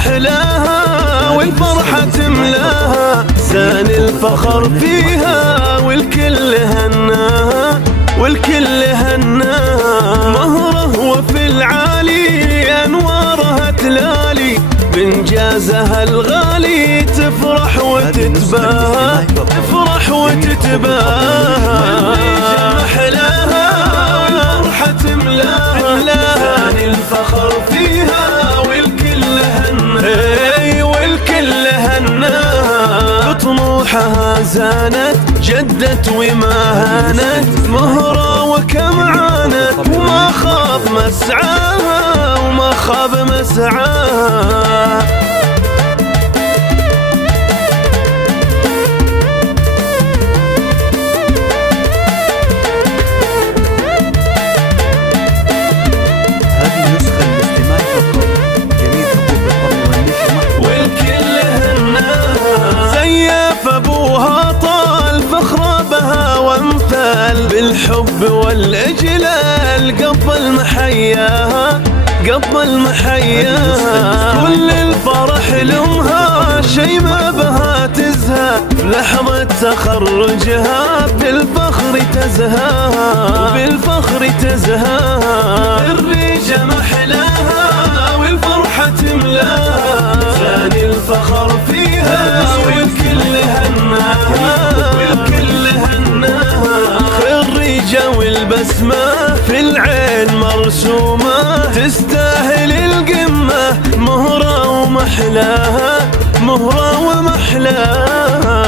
محلاها والفرحة تملاها، زان الفخر فيها والكل هناها والكل هناها. مهره وفي العالي أنوارها تلالي، بإنجازها الغالي تفرح وتتباهى، تفرح وتتباهى. محلاها والفرحة تملاها، زان الفخر فيها والكل هناها والكل هناها. بطموحها زانت جدت وما هانت، مهرة وكم عانت وما خاب مسعاها وما خاب مسعاها. هذه نسخة الاستماع فقط، جميع حقوق الطبع والنشر محفوظة والكل هناها. زيف ابوها طال فخر بها وامثال، بالحب والاجلال قبل محياها قبل محياها. كل الفرح لامها شي ما بها تزهى، لحظة تخرجها بالفخر تزهاها بالفخر تزهاها. الريجة محلاها والفرحة تملاها، زان الفخر فيها والكل هناها والكل هناها. خريجة والبسمة في العين مرسومة، تستاهل القمة مهرة ومحلاها مهرة ومحلاها.